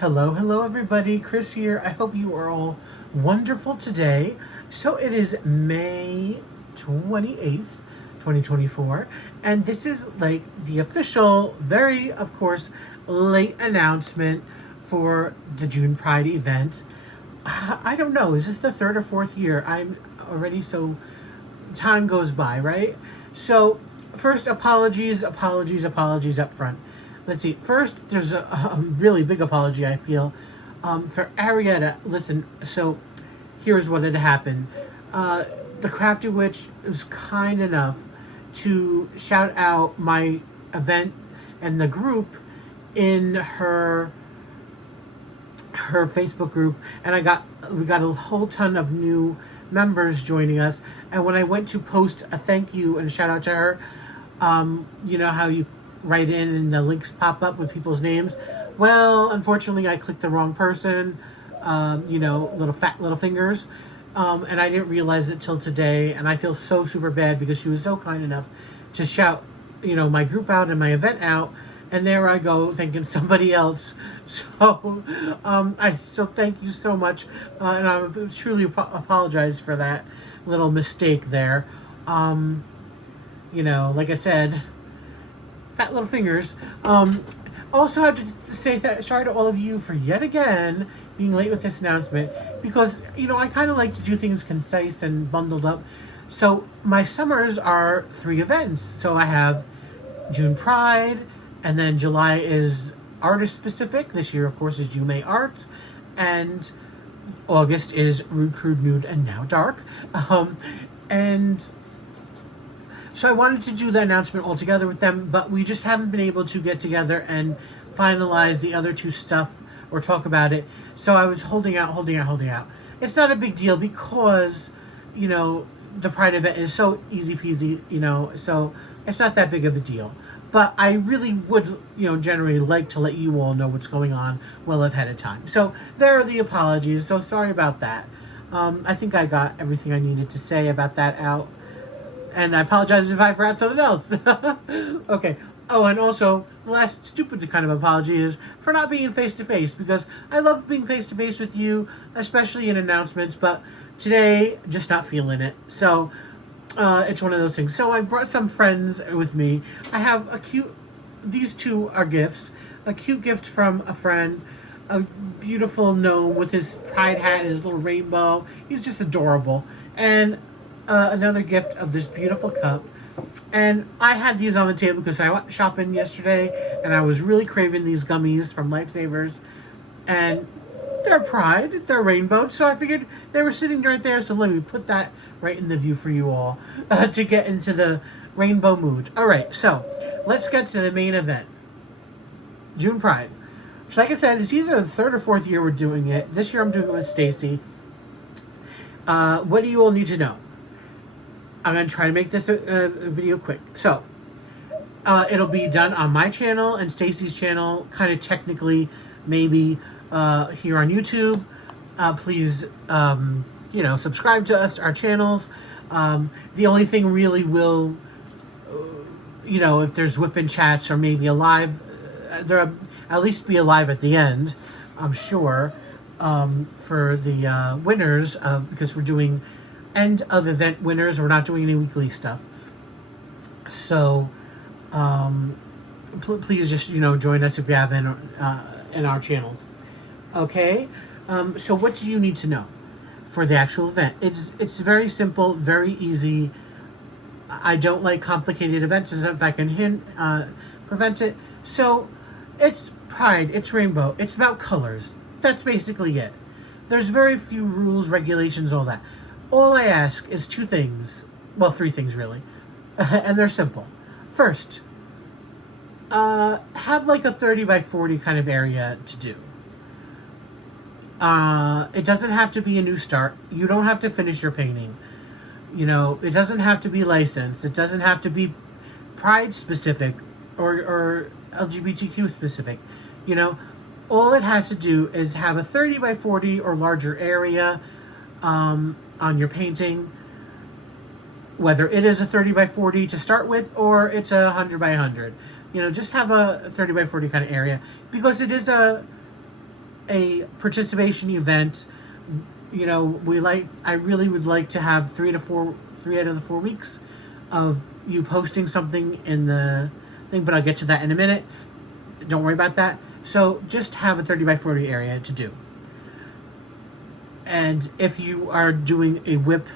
Hello everybody, Chris here. I hope you are all wonderful today. So it is May 28th, 2024, and this is like the official, very, of course, late announcement for the June Pride event. I don't know, is this the third or fourth year? I'm already so, time goes by, right? So first, apologies up front. Let's see. First, there's a really big apology, I feel, for Arietta. Listen, so here's what had happened. The Crafty Witch was kind enough to shout out my event and the group in her Facebook group, and we got a whole ton of new members joining us. And when I went to post a thank you and a shout out to her, you know how you write in and the links pop up with people's names? Well, unfortunately, I clicked the wrong person, little fingers, and I didn't realize it till today, and I feel so super bad because she was so kind enough to shout, my group out and my event out, and there I go thinking somebody else. So, I still thank you so much, and I truly apologize for that little mistake there. Like I said, fat little fingers. Also have to say sorry to all of you for yet again being late with this announcement, because I kind of like to do things concise and bundled up. So my summers are 3 events. So I have June Pride, and then July is artist specific. This year, of course, is Jume Art, and August is Rude, Crude, Nude, and Now Dark. And so I wanted to do the announcement all together with them, but we just haven't been able to get together and finalize the other 2 stuff or talk about it. So I was holding out. It's not a big deal because, the Pride event is so easy peasy, so it's not that big of a deal. But I really would, generally like to let you all know what's going on well ahead of time. So there are the apologies. So sorry about that. I think I got everything I needed to say about that out. And I apologize if I forgot something else. Okay. Oh, and also, the last stupid kind of apology is for not being face-to-face, because I love being face-to-face with you, especially in announcements, but today, just not feeling it. So, it's one of those things. So I brought some friends with me. I have these 2 are gifts. A cute gift from a friend, a beautiful gnome with his pride hat and his little rainbow. He's just adorable. And another gift of this beautiful cup. And I had these on the table because I went shopping yesterday and I was really craving these gummies from Lifesavers, and they're Pride, they're rainbow, so I figured they were sitting right there, so let me put that right in the view for you all to get into the rainbow mood. Alright, so let's get to the main event, June Pride. So like I said, it's either the 3rd or 4th year we're doing it. This year I'm doing it with Stacy. What do you all need to know? I'm going to try to make this a video quick. So, it'll be done on my channel and Stacy's channel, kind of technically, maybe here on YouTube. Please, subscribe to our channels. The only thing really will, if there's whip-in chats or maybe a live, there'll at least be a live at the end, I'm sure, for the winners, because we're doing end of event winners. We're not doing any weekly stuff. So, please just, join us if you haven't in our channels. Okay? So what do you need to know for the actual event? It's very simple, very easy. I don't like complicated events if I can prevent it. So, it's Pride, it's rainbow, it's about colors. That's basically it. There's very few rules, regulations, all that. All I ask is 2 things. Well, 3 things, really. And they're simple. First, have like a 30 by 40 kind of area to do. It doesn't have to be a new start. You don't have to finish your painting. It doesn't have to be licensed. It doesn't have to be Pride specific or LGBTQ specific. All it has to do is have a 30 by 40 or larger area on your painting, whether it is a 30 by 40 to start with or it's a 100 by 100. Just have a 30 by 40 kind of area, because it is a a participation event, you know, I really would like to have 3 out of the 4 weeks of you posting something in the thing, but I'll get to that in a minute. Don't worry about that. So just have a 30 by 40 area to do. And if you are doing a whip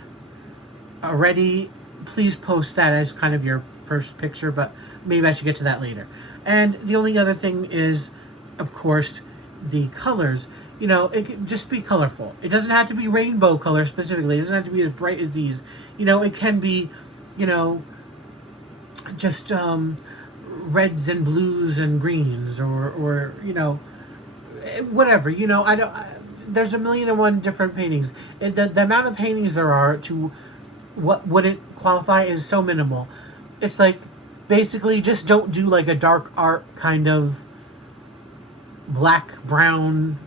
already, please post that as kind of your first picture, but maybe I should get to that later. And the only other thing is, of course, the colors. You know, it can just be colorful. It doesn't have to be rainbow color specifically. It doesn't have to be as bright as these. You know, it can be, you know, just reds and blues and greens, or you know, whatever. You know, there's 1,000,001 different paintings. The amount of paintings there are to what would it qualify is so minimal. It's like, basically, just don't do like a dark art kind of black, brown,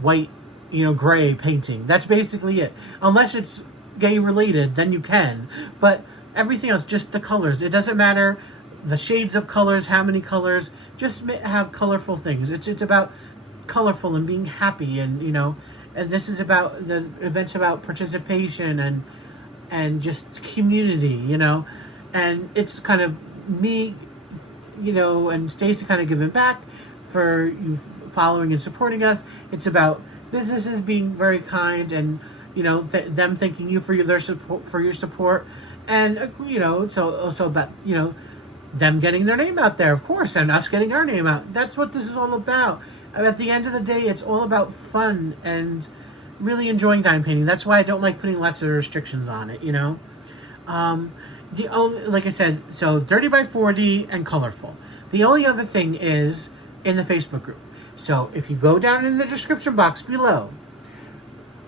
white, you know, gray painting. That's basically it. Unless it's gay related, then you can. But everything else, just the colors. It doesn't matter the shades of colors, how many colors. Just have colorful things. It's about colorful and being happy, and you know, and this is about the events about participation and just community, you know, and it's kind of me, you know, and Stacy kind of giving back for you following and supporting us. It's about businesses being very kind, and you know, them thanking you for their support, and you know, it's also about, you know, them getting their name out there, of course, and us getting our name out. That's what this is all about. At the end of the day, it's all about fun and really enjoying diamond painting. That's why I don't like putting lots of restrictions on it, you know. The only, like I said, so 30 by 40 and colorful. The only other thing is in the Facebook group. So if you go down in the description box below,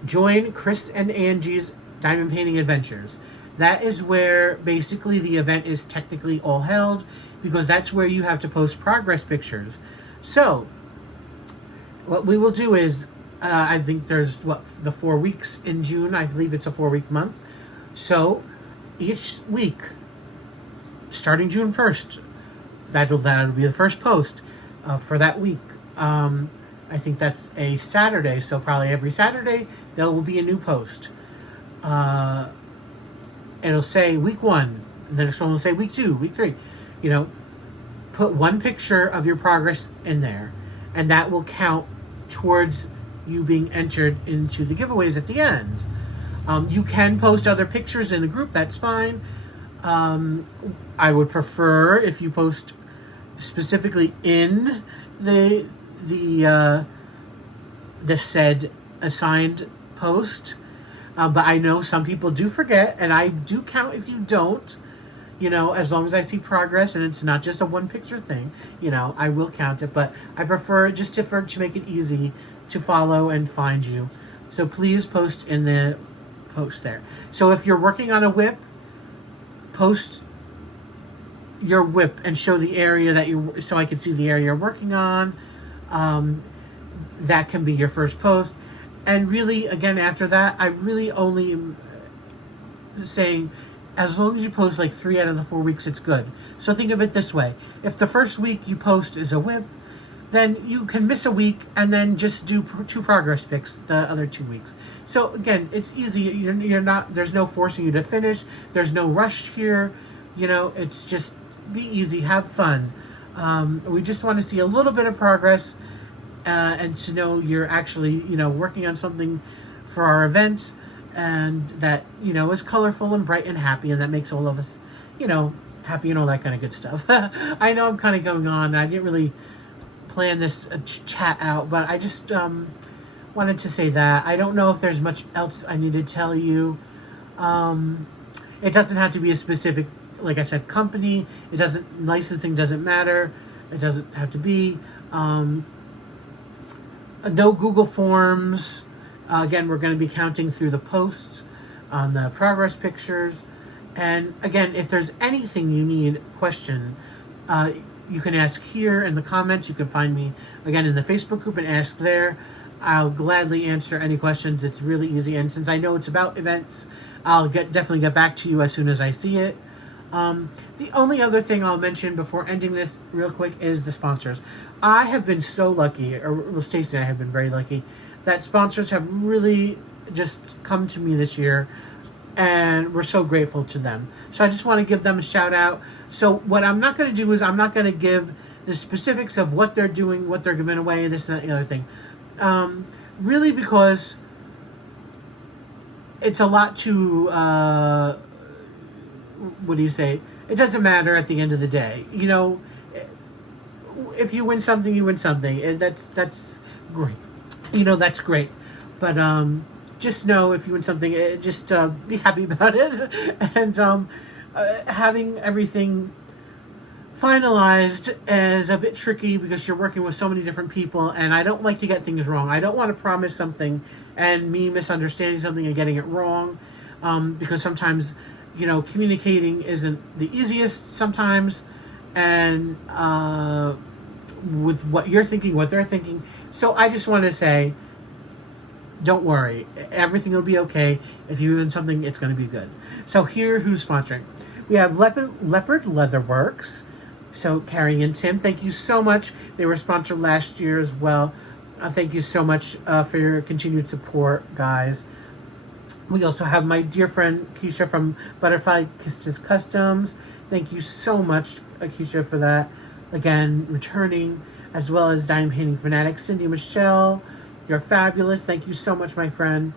join Chris and Angie's Diamond Painting Adventures. That is where basically the event is technically all held, because that's where you have to post progress pictures. So what we will do is, I think there's the 4 weeks in June. I believe it's a 4-week month. So each week, starting June 1st, that'll be the first post for that week. I think that's a Saturday, so probably every Saturday there will be a new post. It'll say week 1, and then someone will say week 2, week 3. You know, put one picture of your progress in there, and that will count towards you being entered into the giveaways at the end. You can post other pictures in the group, that's fine. I would prefer if you post specifically in the said assigned post. But I know some people do forget, and I do count if you don't. You know, as long as I see progress and it's not just a one picture thing, you know, I will count it. But I prefer just to make it easy to follow and find you. So please post in the post there. So if you're working on a whip, post your whip and show the area that so I can see the area you're working on. That can be your first post. And really, again, after that, I really only am saying, as long as you post like 3 out of the 4 weeks, it's good. So think of it this way. If the first week you post is a whip, then you can miss a week and then just do 2 progress pics the other 2 weeks. So again, it's easy. You're not, there's no forcing you to finish. There's no rush here. You know, it's just be easy, have fun. We just want to see a little bit of progress, and to know you're actually, you know, working on something for our event, and that, you know, is colorful and bright and happy, and that makes all of us, you know, happy and all that kind of good stuff. I know I'm kind of going on, and I didn't really plan this chat out, but I just wanted to say that. I don't know if there's much else I need to tell you. It doesn't have to be a specific, like I said, company. It doesn't, licensing doesn't matter. It doesn't have to be. No Google Forms. Again, we're going to be counting through the posts on the progress pictures. And again, if there's anything you need, question, you can ask here in the comments. You can find me, again, in the Facebook group and ask there. I'll gladly answer any questions. It's really easy. And since I know it's about events, I'll definitely get back to you as soon as I see it. The only other thing I'll mention before ending this real quick is the sponsors. I have been so lucky, or well, Stacy and I have been very lucky, that sponsors have really just come to me this year, and we're so grateful to them. So I just want to give them a shout out. So what I'm not going to do is I'm not going to give the specifics of what they're doing, what they're giving away, this and that, the other thing. Really because it's a lot to, what do you say? It doesn't matter at the end of the day. You know, if you win something, you win something. And that's great. You know, that's great. But just know if you win something, just be happy about it. And having everything finalized is a bit tricky because you're working with so many different people, and I don't like to get things wrong. I don't want to promise something and me misunderstanding something and getting it wrong, because sometimes, you know, communicating isn't the easiest sometimes, and with what you're thinking, what they're thinking. So I just want to say, don't worry. Everything will be okay. If you win something, it's going to be good. So here, who's sponsoring? We have Leopard Leatherworks. So Carrie and Tim, thank you so much. They were sponsored last year as well. Thank you so much for your continued support, guys. We also have my dear friend Keisha from Butterfly Kisses Customs. Thank you so much, Keisha, for that. Again, returning, as well as Diamond Painting Fanatics. Cindy Michelle, you're fabulous. Thank you so much, my friend.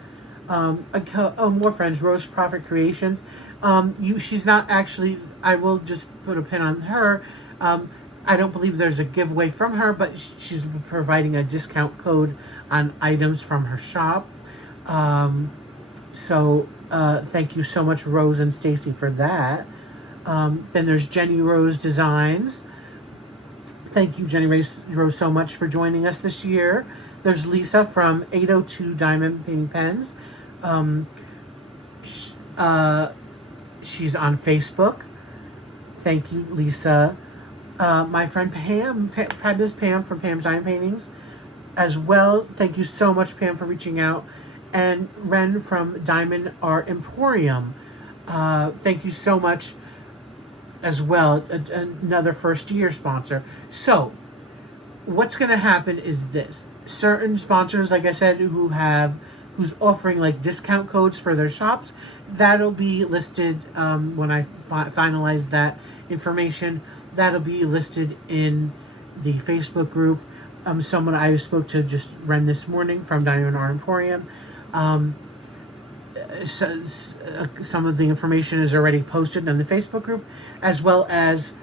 More friends. Rose Proffitt Creations. She's not actually. I will just put a pin on her. I don't believe there's a giveaway from her, but she's providing a discount code on items from her shop. So thank you so much, Rose and Stacy, for that. Then there's JeniRose Designs. Thank you, JeniRose, so much for joining us this year. There's Lisa from 802 Diamond Painting Pens. She's on Facebook. Thank you, Lisa. My friend Pam, fabulous Pam from PAM Diamond Paintings as well. Thank you so much, Pam, for reaching out. And Ren from Diamond Art Emporium. Thank you so much as well. Another first year sponsor. So what's going to happen is this. Certain sponsors, like I said, who's offering like discount codes for their shops, that'll be listed when I finalize that information. That'll be listed in the Facebook group. Someone I spoke to just Ren this morning from Diamond Art Emporium. Some of the information is already posted in the Facebook group, as well as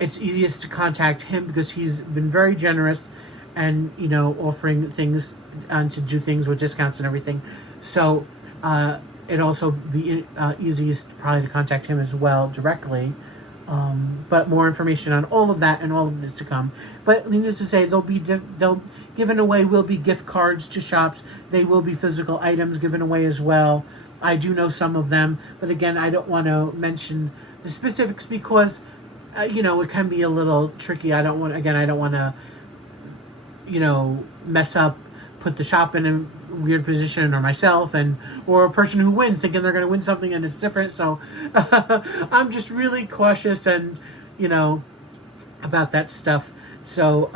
it's easiest to contact him because he's been very generous and, you know, offering things to do things with discounts and everything. So it'd also be easiest probably to contact him as well directly. But more information on all of that and all of this to come. But needless to say, they'll given away will be gift cards to shops. They will be physical items given away as well. I do know some of them, but again, I don't want to mention the specifics because you know, it can be a little tricky. I don't want to, you know, mess up, put the shop in a weird position, or myself, or a person who wins thinking they're going to win something and it's different. So I'm just really cautious and, you know, about that stuff. So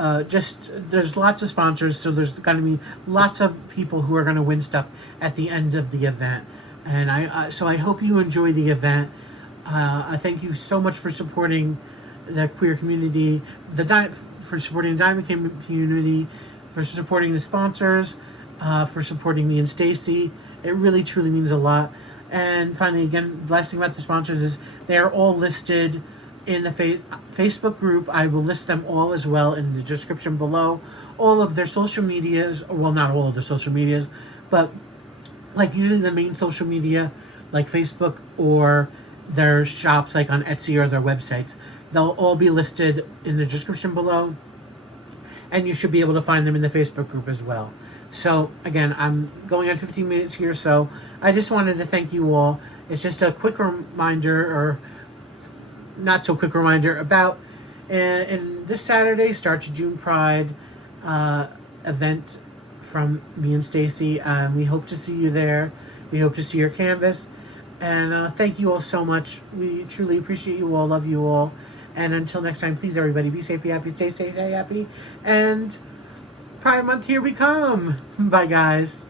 there's lots of sponsors, so there's going to be lots of people who are going to win stuff at the end of the event. And so I hope you enjoy the event. I thank you so much for supporting the queer community, for supporting the diamond community, for supporting the sponsors, for supporting me and Stacy. It really truly means a lot. And finally, again, the last thing about the sponsors is they are all listed in the Facebook group. I will list them all as well in the description below. All of their social medias, well, not all of their social medias, but like usually the main social media, like Facebook or their shops like on Etsy or their websites. They'll all be listed in the description below, and you should be able to find them in the Facebook group as well. So again, I'm going on 15 minutes here, so I just wanted to thank you all. It's just a quick reminder, or not so quick reminder, about in this Saturday starts June Pride event from me and Stacy. We hope to see you there. We hope to see your canvas. And thank you all so much. We truly appreciate you all, love you all. And until next time, please, everybody, be safe, be happy, stay safe, stay happy. And Pride Month, here we come. Bye, guys.